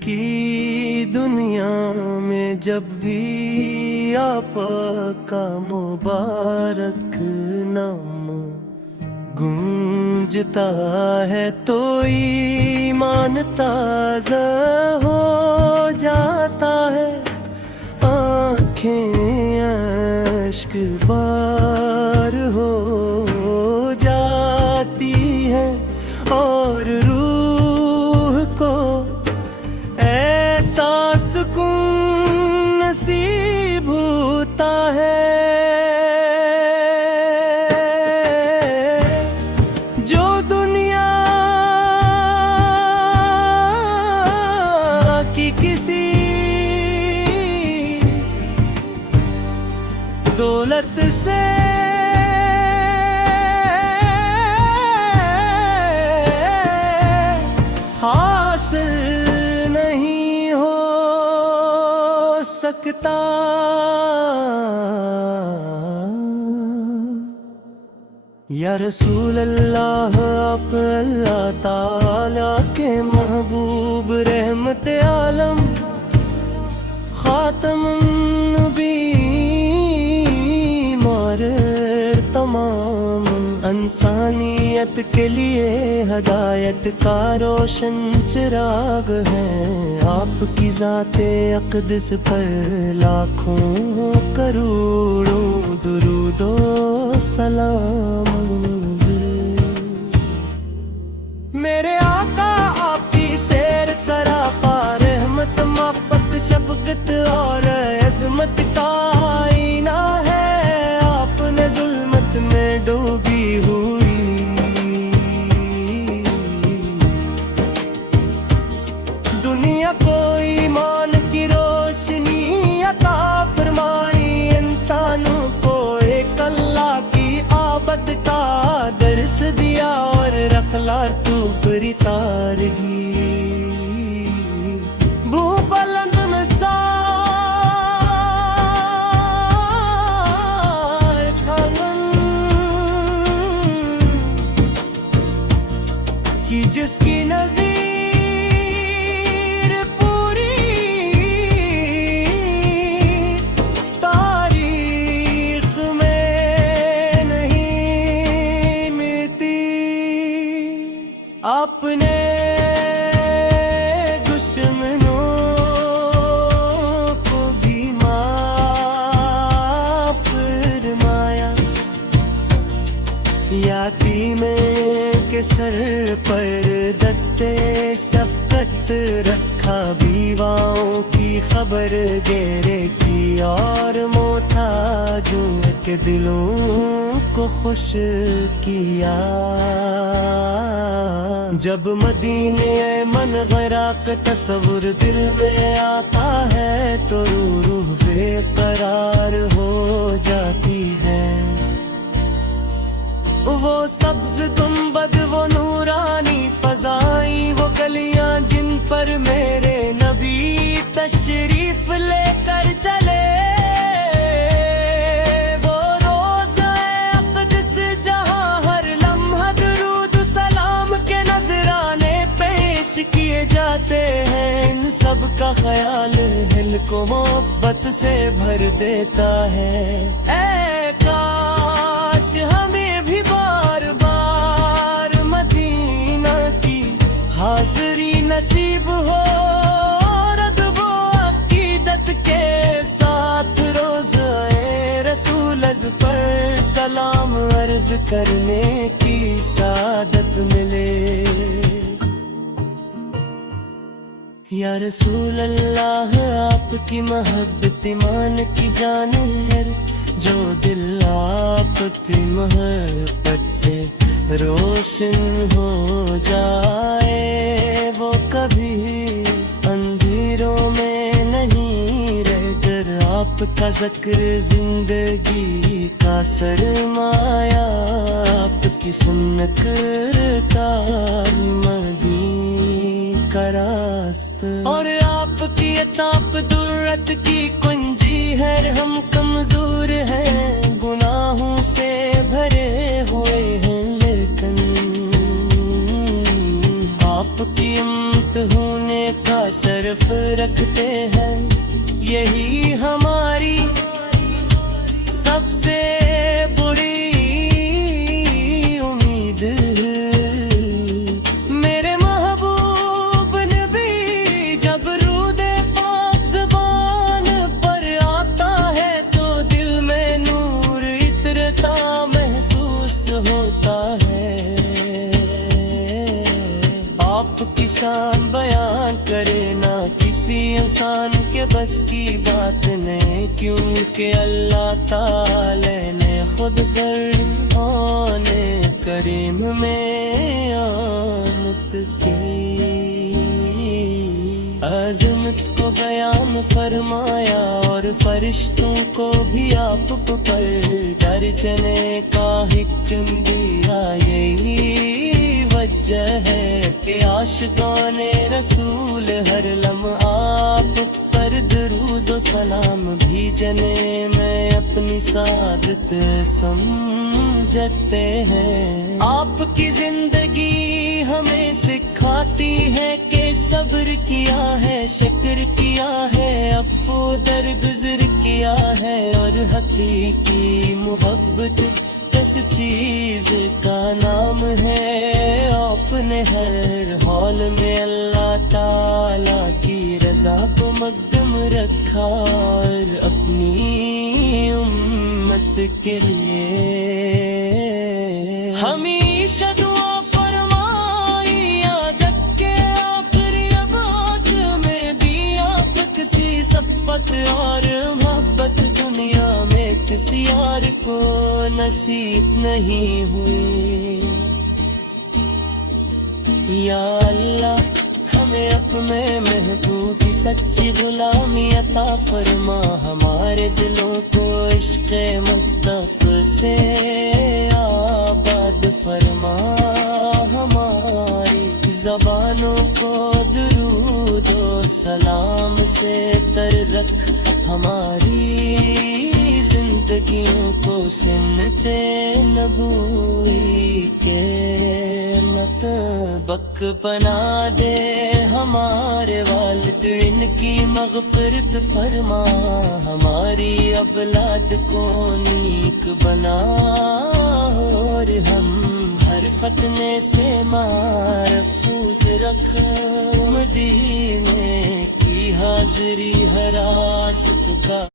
کی دنیا میں جب بھی آقا مبارک نام گونجتا ہے تو ایمان تازہ ہو جاتا ہے، آنکھیں اشک بار ہو جاتی ہے اور روح کو ایسا سکون نصیب ہوتا ہے جو دنیا کی کسی دولت سے حاصل نہیں ہو سکتا۔ یا رسول اللہ، آپ اللہ تعالیٰ کے محبوب، رحمت عالم، خاتم تمام انسانیت کے لیے ہدایت کا روشن چراغ ہے۔ آپ کی ذات اقدس پر لاکھوں کروڑوں درود و سلام۔ میرے آقا آپ کی سیر سراپا رحمت، محبت، شفقت اور عظمت کا آئینہ ہے۔ میں ڈوبی ہوئی دنیا کو ایمان کی روشنی عطا فرمائی، انسانوں کو ایک اللہ کی عبادت کا درس دیا اور رکھلا تو بری تارگی۔ بلند جس کی نظیر پوری تاریخ میں نہیں ملتی، اپنے دشمنوں کو بھی معاف فرمایا، یتیم کے سر پر دستے شفقت رکھا، بیواؤں کی خبر گیرے کی اور محتاجوں کے دلوں کو خوش کیا۔ جب مدینے منورہ کا تصور دل میں آتا ہے تو روح بے قرار ہو جاتی ہے۔ وہ سبز گنبد، وہ نورانی فضائیں، وہ گلیاں جن پر میرے نبی تشریف لے کر چلے، وہ روضہ اقدس جہاں ہر لمحہ درود سلام کے نذرانے پیش کیے جاتے ہیں، ان سب کا خیال دل کو محبت سے بھر دیتا ہے۔ اے کاش ہمیں بھی بار بار مدینہ کی حاضری نصیب ہو، ادب و عقیدت کے ساتھ روضہ رسول از پر سلام عرض کرنے کی سعادت ملے۔ یا رسول اللہ، آپ کی محبت ایمان کی جان ہے، جو دل آپ کی محبت سے روشن ہو جائے، وہ کبھی اندھیروں میں نہیں رہ کر، آپ کا ذکر زندگی کا سرمایہ، آپ کی سنت کار مدین کا راست، اور آپ کی عطا درت کی کنجی ہے۔ ہم کمزور ہیں، گناہوں سے بھرے ہوئے ہیں، لیکن آپ کی امت ہونے کا شرف رکھتے ہیں، یہی ہماری سب سے بڑی امید ہے۔ میرے محبوب نبی جب درود پاک زبان پر آتا ہے تو دل میں نور اترتا محسوس ہوتا ہے۔ آپ کی شان بیان کرے نہ کسی انسان کے بس کی بات نہیں، کیونکہ اللہ تعالی نے خود قرآن کریم میں آمد کی عظمت کو بیان فرمایا، اور فرشتوں کو بھی آپ پر درجنے کا حکم دیا۔ یہی وجہ ہے کہ عاشقان رسول ہر لمحہ آپ پر درود و سلام بھیجنے میں اپنی سعادت سمجھتے ہیں۔ آپ کی زندگی ہمیں سکھاتی ہے کہ صبر کیا ہے، شکر کیا ہے، عفو درگزر کیا ہے، اور حقیقی محبت اس چیز کا نام ہے۔ آپ نے ہر حال میں اللہ تعالی کی رضا کو مقدم رکھا، اور اپنی امت کے لیے ہمیشہ دعا فرمائی۔ یاد رکھے آخری اباد میں بھی آپ کسی صفت اور محبت دنیا میں کسی اور کو نصیب نہیں ہوئی۔ یا اللہ ہمیں اپنے محبوب کی سچی غلامی عطا فرما، ہمارے دلوں کو عشق مصطفی سے آباد فرما، ہماری زبانوں کو درود و سلام سے تر رکھ، ہماری زندگیوں کو سنت نبوی کے مطابق بنا دے، ہمارے والدین کی مغفرت فرما، ہماری اولاد کو نیک بنا، اور ہم ہر فتنے سے محفوظ رکھ، مدینے کی حاضری ہر آسف کا